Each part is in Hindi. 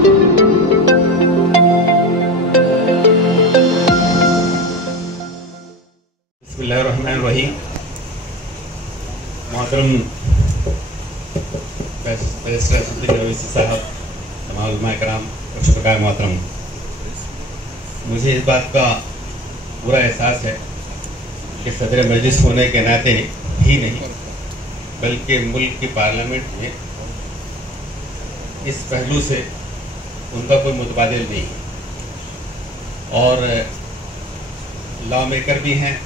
बिस्मिल्लाहिर्रहमानिर्रहीम। मोहतरम बैरिस्टर असदुद्दीन ओवैसी साहब, तमाम उलमा-ए-किराम, शुरकाए मोहतरम, मुझे इस बात का पूरा एहसास है कि सदर मजलिस होने के नाते ही नहीं बल्कि मुल्क की पार्लियामेंट में इस पहलू से उनका कोई मुतबादिल नहीं है और लॉ मेकर भी हैं,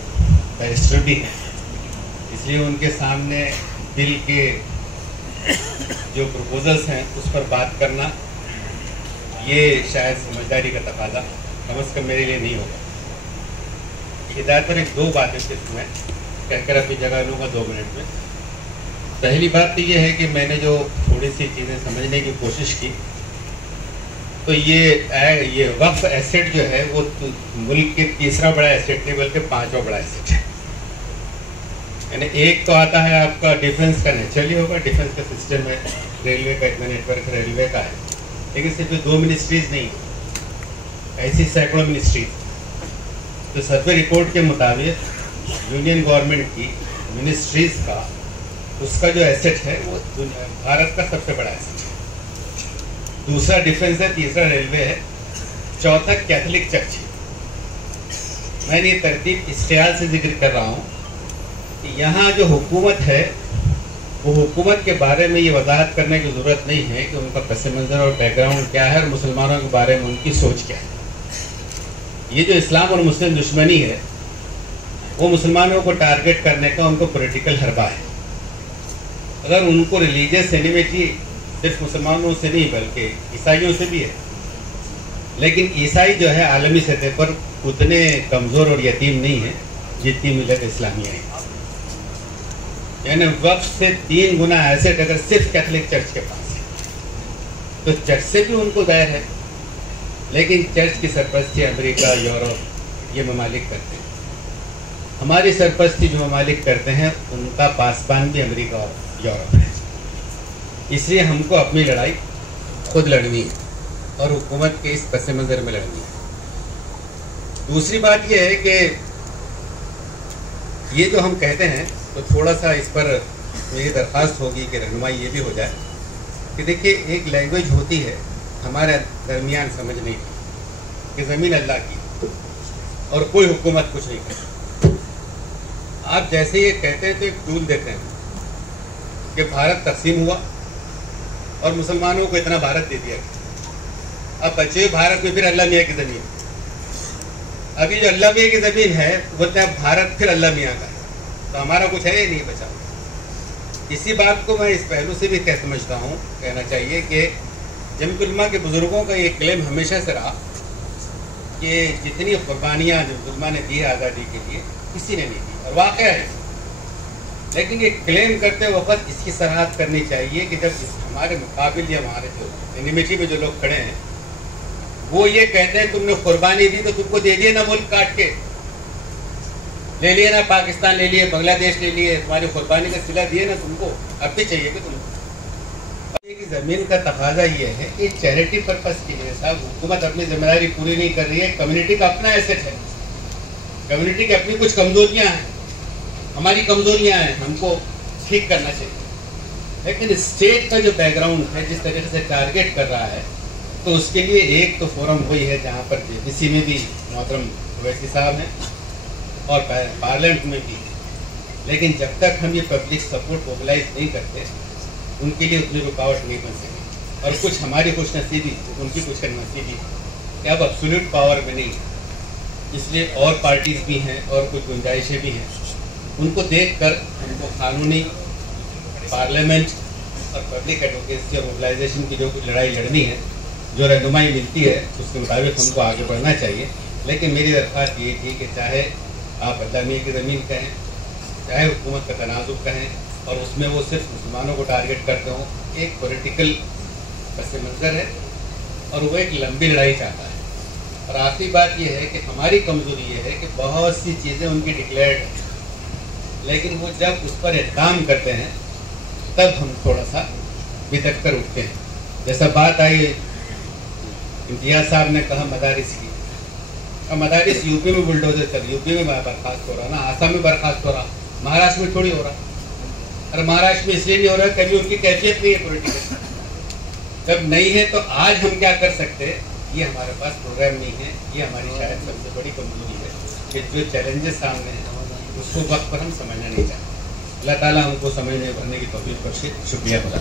बैरिस्टर भी हैं, इसलिए उनके सामने बिल के जो प्रपोजल्स हैं उस पर बात करना ये शायद समझदारी का तकाजा कम से कम मेरे लिए नहीं होगा। हिदायत पर एक दो बातें सिर्फ मैं कहकर अपनी जगह लूँगा 2 मिनट में। पहली बात तो ये है कि मैंने जो थोड़ी सी चीज़ें समझने की कोशिश की तो ये वक्फ एसेट जो है वो मुल्क के तीसरा बड़ा एसेट नहीं बल्कि 5वां बड़ा एसेट है। यानी एक तो आता है आपका डिफेंस का, नेचुरली होगा, डिफेंस का सिस्टम है, रेलवे का इतना नेटवर्क रेलवे का है, लेकिन सिर्फ 2 मिनिस्ट्रीज नहीं, ऐसी सैकड़ों मिनिस्ट्रीज। तो सर्वे रिपोर्ट के मुताबिक यूनियन गवर्नमेंट की मिनिस्ट्रीज का उसका जो एसेट है वो भारत का सबसे बड़ा एसेट है। दूसरा डिफेंस है, तीसरा रेलवे है, चौथा कैथोलिक चर्च है। मैंने ये तरतीब इस्तेहाल से जिक्र कर रहा हूँ कि यहाँ जो हुकूमत है वो हुकूमत के बारे में ये वजाहत करने की ज़रूरत नहीं है कि उनका पस मंज़र और बैकग्राउंड क्या है और मुसलमानों के बारे में उनकी सोच क्या है। ये जो इस्लाम और मुस्लिम दुश्मनी है वो मुसलमानों को टारगेट करने का उनको पॉलिटिकल हरबा है। अगर उनको रिलीजियस एनिमिटी सिर्फ मुसलमानों से नहीं बल्कि ईसाइयों से भी है, लेकिन ईसाई जो है आलमी सतह पर उतने कमज़ोर और यतीम नहीं है जितनी मिलत इस्लामिया है। यानी वक्फ से 3 गुना एसेट अगर सिर्फ कैथोलिक चर्च के पास है तो चर्च से भी उनको दायर है, लेकिन चर्च की सरपरस्ती अमेरिका, यूरोप ये ममालिक करते हैं। हमारी सरपरस्ती जो ममालिक करते हैं उनका पासबान भी अमेरिका और यूरोप है। इसलिए हमको अपनी लड़ाई खुद लड़नी है और हुकूमत के इस पस मंज़र में लड़नी है। दूसरी बात यह है कि ये जो हम कहते हैं तो थोड़ा सा इस पर मेरी दरख्वास्त होगी कि रहनुमाई ये भी हो जाए कि देखिए एक लैंग्वेज होती है हमारे दरमियान समझने की कि ज़मीन अल्लाह की और कोई हुकूमत कुछ नहीं करती। आप जैसे ये कहते हैं तो एक टूल देते हैं कि भारत तकसीम हुआ और मुसलमानों को इतना भारत दे दिया, अब बचे भारत में फिर अल्लाह मियाँ की ज़मीन। अभी जो अल्लाह मियाँ की ज़मीन है वो भारत फिर अल्लाह मियाँ का है, तो हमारा कुछ है ही नहीं बचा। इसी बात को मैं इस पहलू से भी कहना चाहिए कि जमीयत उलमा के बुज़ुर्गों का ये क्लेम हमेशा से रहा कि जितनी कुर्बानियाँ जो उलमा ने दी है आज़ादी के लिए किसी ने नहीं दी, और वाक़या है। लेकिन ये क्लेम करते वक्त इसकी सराहत करनी चाहिए कि जब हमारे मुकाबिल या हमारे जो एनिमिटी में जो लोग खड़े हैं वो ये कहते हैं तुमने कुर्बानी दी तो तुमको दे दिए ना, मुल्क काट के ले लिए ना, पाकिस्तान ले लिए, बांग्लादेश ले लिए, तुम्हारी कुर्बानी का सिला दिए ना तुमको, अब भी चाहिए कि तुमको। कि ज़मीन का तकाजा ये है कि चैरिटी पर्पस की वजह से हुकूमत अपनी जिम्मेदारी पूरी नहीं कर रही है। कम्युनिटी का अपना एसेट है, कम्युनिटी की अपनी कुछ कमज़ोरियाँ हैं, हमारी कमज़ोरियाँ हैं, हमको ठीक करना चाहिए। लेकिन स्टेट का जो बैकग्राउंड है जिस तरीके से टारगेट कर रहा है तो उसके लिए एक तो फोरम हुई है जहाँ पर जेपीसी में भी मोहतरम ओवैसी साहब हैं और पार्लियामेंट में भी, लेकिन जब तक हम ये पब्लिक सपोर्ट मोबिलाइज नहीं करते उनके लिए उतनी रुकावट नहीं बन सकेगी। और कुछ हमारी खुश नसीबी उनकी कुछ नसीबी कि अब एब्सोल्यूट पावर में नहीं, इसलिए और पार्टीज भी हैं और कुछ गुंजाइशें भी हैं। उनको देखकर हमको कानूनी, पार्लियामेंट और पब्लिक एडवोकेसी और मोबिलाइजेशन की जो कुछ लड़ाई लड़नी है, जो रहनुमाई मिलती है उसके मुताबिक हमको आगे बढ़ना चाहिए। लेकिन मेरी दरख्वास्त ये थी कि चाहे आप अल्लाह की ज़मीन कहें, चाहे हुकूमत का तनाज़ुब कहें, और उसमें वो सिर्फ मुसलमानों को टारगेट करते हों, एक पॉलिटिकल पस मंज़र है और वो एक लंबी लड़ाई चाहता है। और आखिरी बात ये है कि हमारी कमज़ोरी ये है कि बहुत सी चीज़ें उनकी डिक्लेयर्ड हैं, लेकिन वो जब उस पर इक़दाम करते हैं तब हम थोड़ा सा बितक कर उठते हैं। जैसा बात आई इम्तियाज साहब ने कहा मदारिस की, अब मदारिस यूपी में बुलडोजर चल, यूपी में बर्खास्त हो रहा ना, आसाम में बर्खास्त हो रहा, महाराष्ट्र में थोड़ी हो रहा। अरे महाराष्ट्र में इसलिए नहीं हो रहा, कभी उनकी कैफियत नहीं है पॉलिटिकल। जब नहीं है तो आज हम क्या कर सकते हैं, ये हमारे पास प्रोग्राम नहीं है। ये हमारी शायद सबसे बड़ी कमजोरी है कि जो चैलेंजेस सामने हैं उसको वक्त पर हम समझना नहीं चाहते। अल्लाह ताला हमको समझने भरने की तौफीक बख्शे। शुक्रिया खुदा।